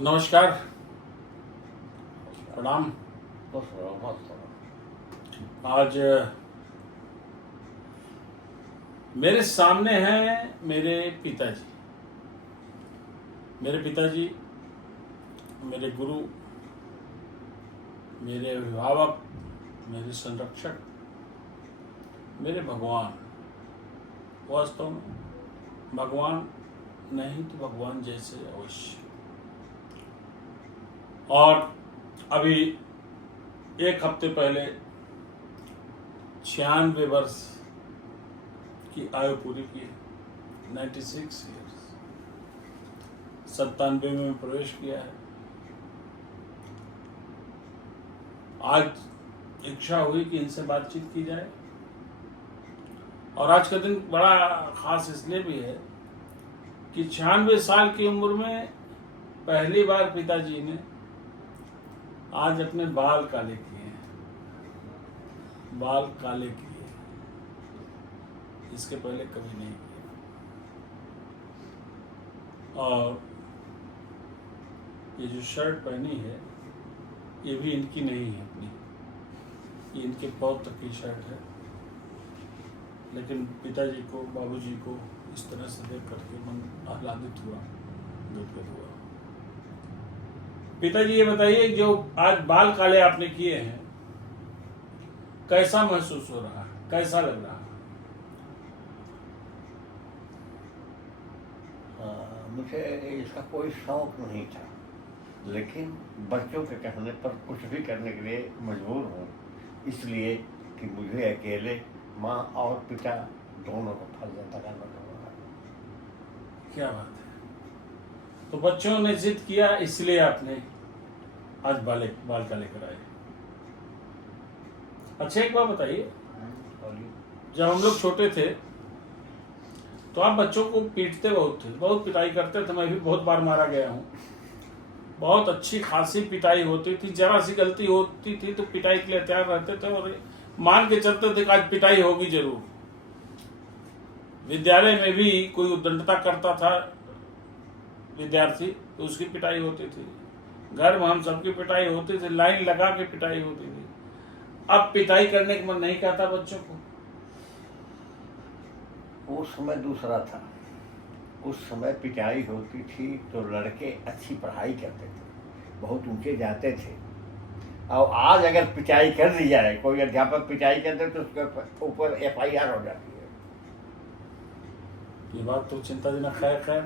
नमस्कार, प्रणाम। आज मेरे सामने हैं मेरे पिताजी। मेरे पिताजी मेरे गुरु, मेरे अभिभावक, मेरे संरक्षक, मेरे भगवान। वास्तव में भगवान नहीं तो भगवान जैसे अवश्य। और अभी एक हफ्ते पहले 96 वर्ष की आयु पूरी की है। 96 ईयर्स, 97 में प्रवेश किया है। आज इच्छा हुई कि इनसे बातचीत की जाए। और आज का दिन बड़ा खास इसलिए भी है कि 96 साल की उम्र में पहली बार पिताजी ने आज अपने बाल काले किए हैं। बाल काले किए, इसके पहले कभी नहीं किए। और ये जो शर्ट पहनी है ये भी इनकी नहीं है अपनी, ये इनके पौत्र की शर्ट है। लेकिन पिताजी को, बाबूजी को इस तरह से देख करके मन आह्लादित हुआ, गदगद हुआ। पिताजी ये बताइए, जो आज बाल काले आपने किए हैं, कैसा महसूस हो रहा है, कैसा लग रहा है? मुझे इसका कोई शौक नहीं था, लेकिन बच्चों के कहने पर कुछ भी करने के लिए मजबूर हूँ, इसलिए कि मुझे अकेले माँ और पिता दोनों को फर्ज अदा करना पड़ा। क्या बात है। तो बच्चों ने जिद किया, इसलिए आपने आज बाल काले कराए। अच्छा, एक बात बताइए, जब हम लोग छोटे थे तो आप बच्चों को पीटते बहुत थे, बहुत पिटाई करते थे। मैं भी बहुत बार मारा गया हूँ। बहुत अच्छी खासी पिटाई होती थी। जरा सी गलती होती थी तो पिटाई के लिए तैयार रहते थे और मान के चलते थे कि आज पिटाई होगी जरूर। विद्यालय में भी कोई उद्दंडता करता था विद्यार्थी तो उसकी पिटाई होती थी। घर में हम सबकी पिटाई होती थी, लाइन लगा के पिटाई होती थी। अब पिटाई करने का मन नहीं करता बच्चों को। उस समय दूसरा था। उस समय पिटाई होती थी तो लड़के अच्छी पढ़ाई करते थे, बहुत ऊंचे जाते थे। और आज अगर पिटाई कर दी जाए, कोई अध्यापक पिटाई कर दे तो उसके ऊपर FIR हो जाती है। ये बात तो चिंताजनक है। खैर,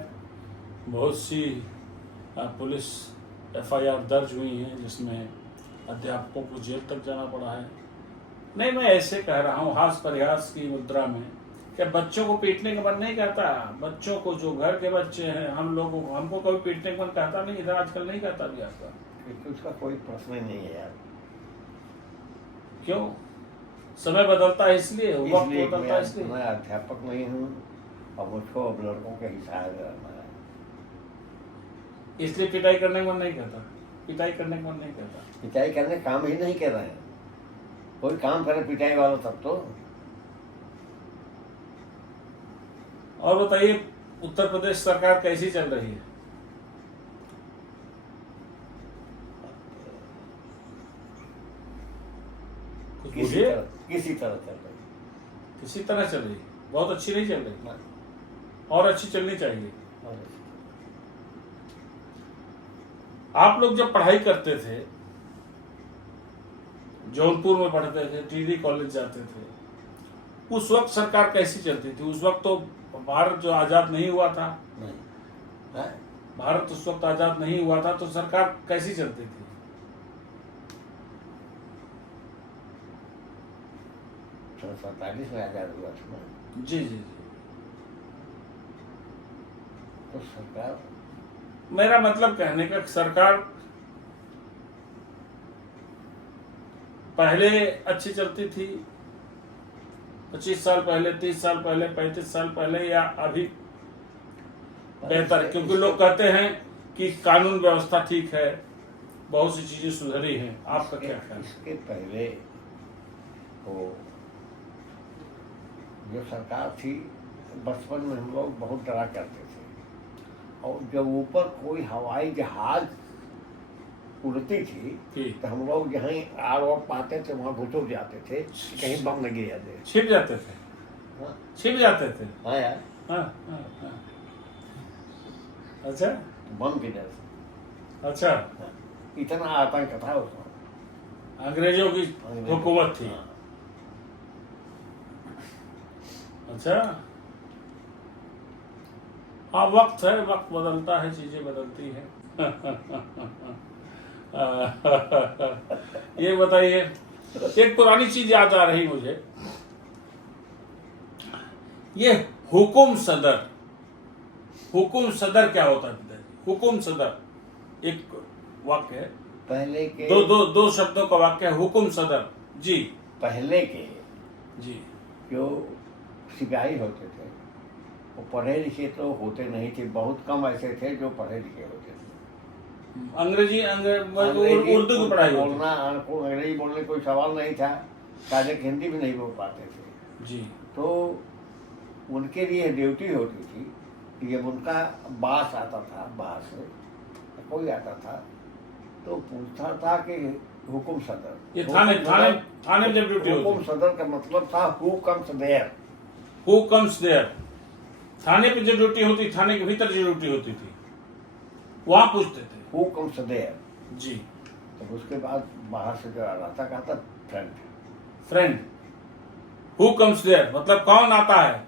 बहुत सी पुलिस FIR दर्ज हुई हैं जिसमें अध्यापकों को जेल तक जाना पड़ा है। नहीं, मैं ऐसे कह रहा हूँ हास्य परिहास की मुद्रा में, क्या बच्चों को पीटने का मन नहीं करता? बच्चों को, जो घर के बच्चे हैं, हम लोगों को, हमको कभी पीटने का मन करता नहीं। इधर आजकल नहीं करता भी आपका? उसका कोई प्रश्न नहीं है यार। क्यों? समय बदलता है इसलिए, वक्त बदलता है इसलिए। मैं अध्यापक नहीं हूँ और मुझको अब लड़कों के हिसाब रहना है, इसलिए पिटाई करने का मन नहीं करता। पिटाई करने का मन नहीं करता। पिटाई करने काम ही नहीं कर रहे हैं। कोई काम करे पिटाई वाला तब तो। और बताइए, उत्तर प्रदेश सरकार कैसी चल रही है? किसी तरह चल रही। किसी तरह चल रही, बहुत अच्छी नहीं चल रही, और अच्छी चलनी चाहिए। आप लोग जब पढ़ाई करते थे, जौनपुर में पढ़ते थे, TD कॉलेज जाते थे, उस वक्त सरकार कैसी चलती थी? उस वक्त तो भारत जो आजाद नहीं हुआ था। नहीं, भारत उस वक्त आजाद नहीं हुआ था, तो सरकार कैसी चलती थी? 47 में आजाद हुआ था ना। जी जी जी। तो सरकार, मेरा मतलब कहने का, सरकार पहले अच्छी चलती थी 25 साल पहले, 30 साल पहले, 35 साल पहले, या अभी बेहतर? क्योंकि लोग कहते हैं कि कानून व्यवस्था ठीक है, बहुत सी चीजें सुधरी हैं। आपका क्या ख्याल? इसके पहले तो जो सरकार थी, बचपन में हम लोग बहुत डरा करते थे। और जब ऊपर कोई हवाई जहाज उड़ती थी ठीक। तो हम लोग जहाँ आड़ और पाते थे वहाँ घुटुक जाते थे, कहीं बम न गिर जाते। छिप जाते थे, हाँ छिप जाते थे। हाँ यार, हाँ हाँ हाँ। अच्छा बम की डर से। अच्छा, हाँ, इतना आतंक था उस समय। अंग्रेजों की हुकूमत थी। हाँ। अच्छा हाँ, वक्त है, वक्त बदलता है, चीजें बदलती हैं। ये बताइए, एक पुरानी चीज याद आ रही मुझे, ये हुकुम सदर, हुकुम सदर क्या होता है पिताजी? हुकुम सदर एक वाक्य है, पहले के दो शब्दों का वाक्य है, हुकुम सदर। जी पहले के जी। जो सिपाही होते थे वो पढ़े लिखे तो होते नहीं थे, बहुत कम ऐसे थे जो पढ़े लिखे होते थे। अंग्रेजी उर्दू की पढ़ाई होती बोलना, अंग्रेजी बोलने कोई सवाल नहीं था, शायद हिंदी भी नहीं बोल पाते थे। जी। तो उनके लिए ड्यूटी होती थी कि जब उनका बास आता था बाहर से, कोई आता था तो पूछता था कि हुकुम सदर। ये थाने थाने थाने में जब ड्यूटी हुकुम होती, सदर का मतलब था who comes there. Who comes there, थाने पे जो ड्यूटी होती, थाने के भीतर जो ड्यूटी होती थी, वहां पूछते थे हु कम्स देयर। जी। तो उसके बाद बाहर से जो आता कहता friend. Friend, who comes there मतलब कौन आता है,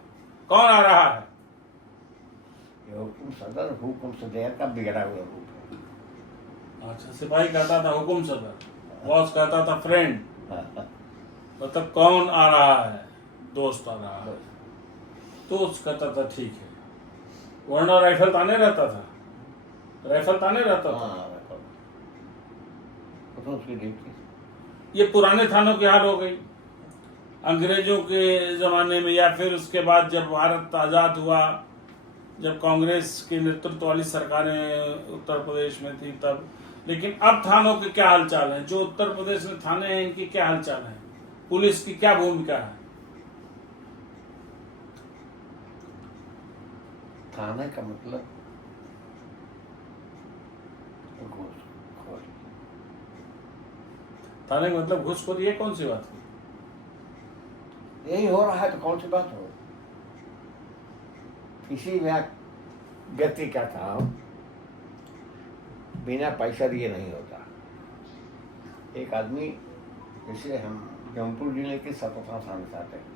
कौन आ रहा है। ये हुकुम सदर हु कम्स देयर का बिगड़ा हुआ रूप है। अच्छा, सिपाही कहता था हुकुम सदर, बॉस कहता था फ्रेंड, हाँ, मतलब कौन आ रहा है, दोस्त आ रहा है। तो उसका कहता था ठीक है, वरना राइफल ताने रहता था, राइफल ताने रहता था। हाँ, तो उसकी ड्यूटी। ये पुराने थानों की हाल हो गई। अंग्रेजों के जमाने में या फिर उसके बाद जब भारत आजाद हुआ, जब कांग्रेस के नेतृत्व वाली सरकारें उत्तर प्रदेश में थी तब। लेकिन अब थानों के क्या हालचाल है, जो उत्तर प्रदेश में थाने हैं इनकी क्या हालचाल है, पुलिस की क्या भूमिका है? थाने का मतलब घूसखोरी। थाने का मतलब घूसखोरी, ये कौन सी बात हुई? यही हो रहा है तो कौन सी बात हो। किसी व्यक्ति का काम बिना पैसा दिए नहीं होता। एक आदमी, जैसे हम जौनपुर जिले के सरपथा थाने से आते हैं,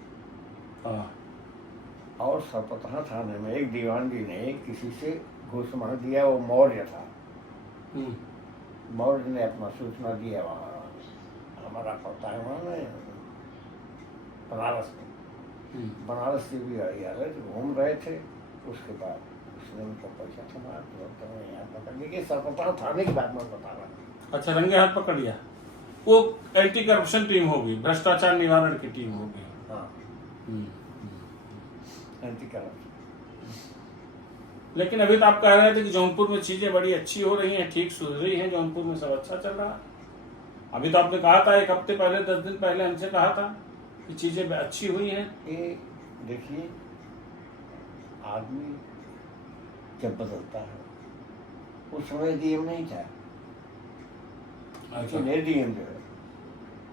हाँ और सरपथा थाने में एक दीवान जी ने किसी से घूस मांग दिया, वो मौर्य था। मौर्य ने अपना सूचना दिया, वहाँ हमारा पड़ता है वहाँ में बनारस में। बनारस से भी आ रहे थे, घूम रहे थे। उसके बाद उसने उनको पैसा थमा, तुरंत हमें यहाँ पकड़ लिया। सरपथा थाने की बात मैं बता रहा हूँ। अच्छा, रंगे हाथ पकड़ लिया। वो एंटी करप्शन टीम होगी, भ्रष्टाचार निवारण की टीम होगी। हाँ, एंटी करप्शन। लेकिन अभी तो आप कह रहे थे कि जौनपुर में चीजें बड़ी अच्छी हो रही हैं, ठीक सुधरी हैं, जौनपुर में सब अच्छा चल रहा है। अभी तो आपने कहा था एक हफ्ते पहले, 10 दिन पहले हमसे कहा था कि चीजें अच्छी हुई हैं। ये देखिए, आदमी जब बदलता है, उस समय डीएम नहीं था, अच्छा, लेकिन डीएम जो है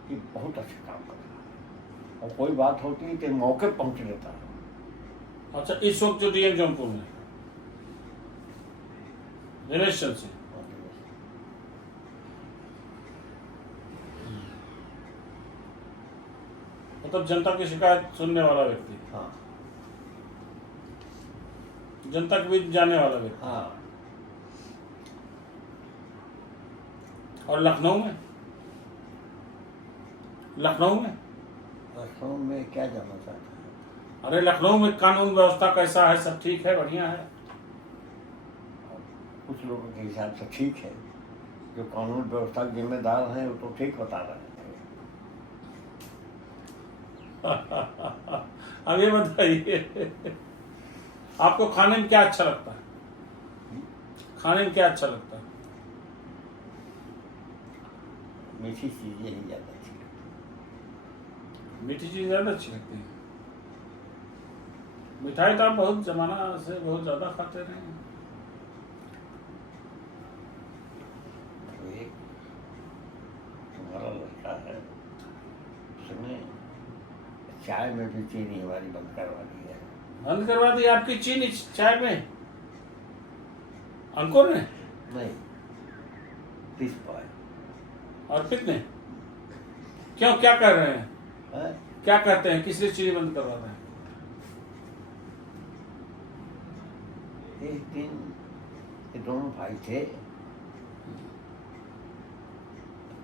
ये बहुत अच्छा काम कर रहा है, और कोई बात होती है तो मौके पहुंच लेता है। अच्छा, इस वक्त जो डीएम जौनपुर में रमेश चंद्र सिंह, मतलब जनता की शिकायत सुनने वाला व्यक्ति, हाँ जनता के बीच जाने वाला व्यक्ति। हाँ। और लखनऊ में, लखनऊ में लखनऊ में क्या जानना चाहता है? अरे लखनऊ में कानून व्यवस्था कैसा है? सब ठीक है, बढ़िया है? कुछ लोगों के हिसाब से ठीक है, जो कानून व्यवस्था के जिम्मेदार हैं वो तो ठीक बता रहे हैं। अब ये बताइए, आपको खाने में क्या अच्छा लगता है? खाने में क्या अच्छा लगता है? मीठी चीजें ही ज्यादा अच्छी लगती हैं। मीठी चीज ज्यादा अच्छी लगती है। मिठाई तो आप बहुत जमाना से बहुत ज्यादा खाते रहे हैं। तो एक चाय में भी चीनी हमारी बंद करवा दी है। बंद करवा दी आपकी चीनी चाय में? अंकुर ने? नहीं, दिस बॉय। अर्पित ने? क्यों, क्या कर रहे हैं? हाँ? क्या करते हैं, किस लिए चीनी बंद करवा रहे हैं? एक दिन ये दोनों भाई थे,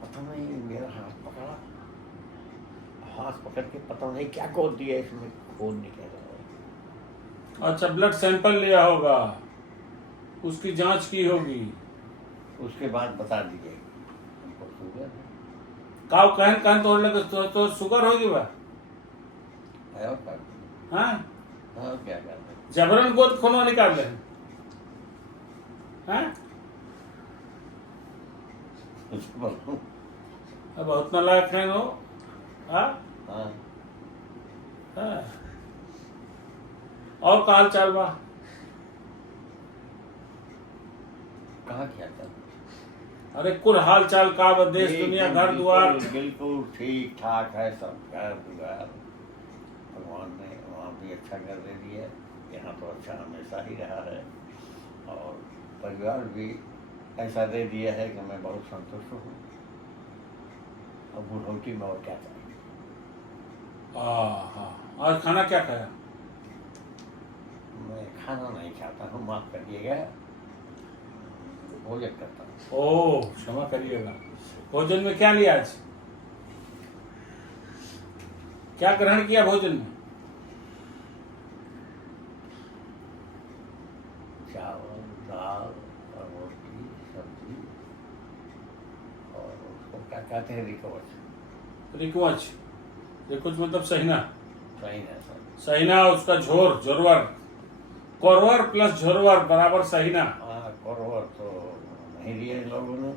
पता नहीं मेरा हाथ पकड़ा, हाथ पकड़ के पता नहीं क्या खोल दिया, इसमें खून निकल रहा है। अच्छा, ब्लड सैंपल लिया होगा, उसकी जांच की होगी। उसके बाद बता दीजिए हमको शुगर काव कहन कहन तोड़ लगे तो शुगर होगी बा? है और क्या? हाँ, हाँ, क्या करते हैं? जबरन गोद खून निकाल रहे हैं? हाँ? कुछ बोलूं? अब बहुत नालायक है हो। हाँ? हाँ, हाँ। और का हाल चाल बा? कहाँ किया था? अरे कुल हाल चाल का बा, देश दुनिया घर द्वार? बिल्कुल ठीक ठाक है सब, घर द्वार भगवान ने वहाँ भी अच्छा कर दे दिया, यहाँ तो अच्छा हमेशा ही रहा है, और परिवार भी ऐसा दे दिया है कि मैं बहुत संतुष्ट हूँ। अब बुढ़ौती में और क्या चाहिए। हाँ, आज खाना क्या खाया? मैं खाना नहीं खाता हूँ, माफ़ करिएगा, भोजन करता हूँ। ओह, क्षमा करिएगा। भोजन में क्या लिया आज? क्या ग्रहण किया भोजन में? चावल, दाल और रोटी, सब्जी, और उसको क्या कहते हैं, रिकवच। रिकुच? रिकुच मतलब सहीना? सही है सर। सहीना, उसका झोर, झोरवर, कोरवर प्लस झोरवर बराबर सहीना। हाँ, कोरवर तो नहीं दिया इन लोगों ने।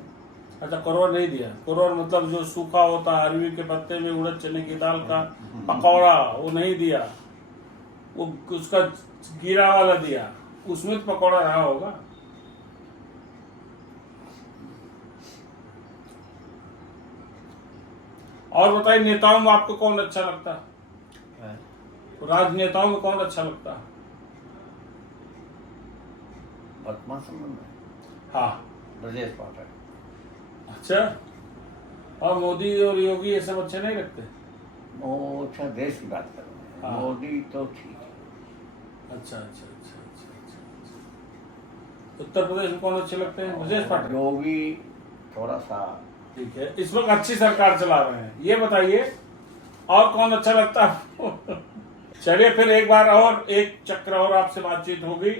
अच्छा, कोरवर नहीं दिया? कोरवर मतलब जो सूखा होता है, अरवी के पत्ते में उड़द चने की दाल का पकौड़ा, वो नहीं दिया, वो उसका गिरा वाला दिया, उसमें तो पकौड़ा रहा होगा। और बताइए, नेताओं में आपको कौन अच्छा लगता है? हाँ? राजनेताओं में कौन अच्छा लगता है? वर्तमान समय में हाँ। ब्रजेश पाठक। अच्छा, और मोदी और योगी ये सब अच्छे नहीं लगते? वो अच्छा, देश की बात कर रहे हैं। हाँ। मोदी तो ठीक है। अच्छा अच्छा अच्छा अच्छा अच्छा अच्छा। उत्तर प्रदेश में कौन अच्छे लगते हैं? ब्रजेश पाठक? योगी थोड़ा सा ठीक है, इस वक्त अच्छी सरकार चला रहे हैं, ये बताइए और कौन अच्छा लगता है आपको? चलिए, फिर एक बार और एक चक्र और आपसे बातचीत होगी।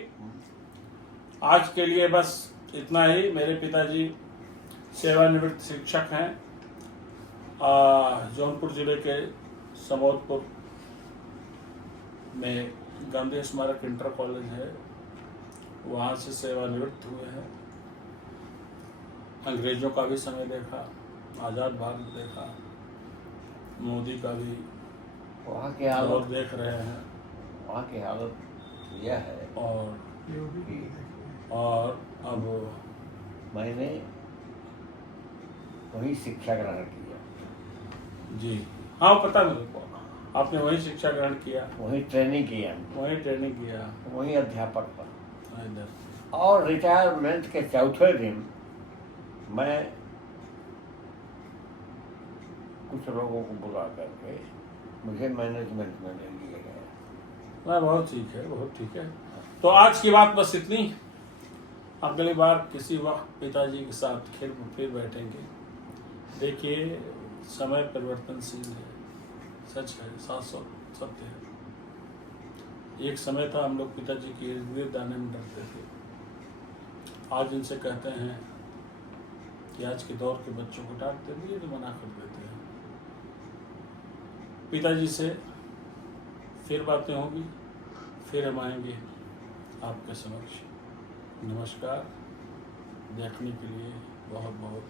आज के लिए बस इतना ही। मेरे पिताजी सेवानिवृत्त शिक्षक हैं, जौनपुर जिले के समौदपुर में गांधी स्मारक इंटर कॉलेज है, वहाँ से सेवानिवृत्त हुए हैं। अंग्रेजों का भी समय देखा, आज़ाद भारत देखा, मोदी का भी वहाँ की और हालत, देख रहे हैं। वहाँ की हालत यह है और कि अब मैंने वही शिक्षा ग्रहण किया। जी हाँ, पता मेरे को, आपने वही शिक्षा ग्रहण किया, वही ट्रेनिंग किया, वही ट्रेनिंग किया, वही अध्यापक बना। इधर। और रिटायरमेंट के चौथे दिन मैं कुछ लोगों को बुला करके मुझे मैनेजमेंट में ले लिया गया। मैं बहुत ठीक है, बहुत ठीक है। तो आज की बात बस इतनी। अगली बार किसी वक्त पिताजी के साथ फिर बैठेंगे। देखिए, समय परिवर्तनशील है, सच है, शाश्वत सत्य है। एक समय था हम लोग पिताजी के इर्द गिर्द आने में डरते थे। आज इनसे कहते हैं कि आज के दौर के बच्चों को डांटते भी ये तो मना कर देते हैं। पिताजी से फिर बातें होगी, फिर हम आएंगे आपके समक्ष। नमस्कार। देखने के लिए बहुत बहुत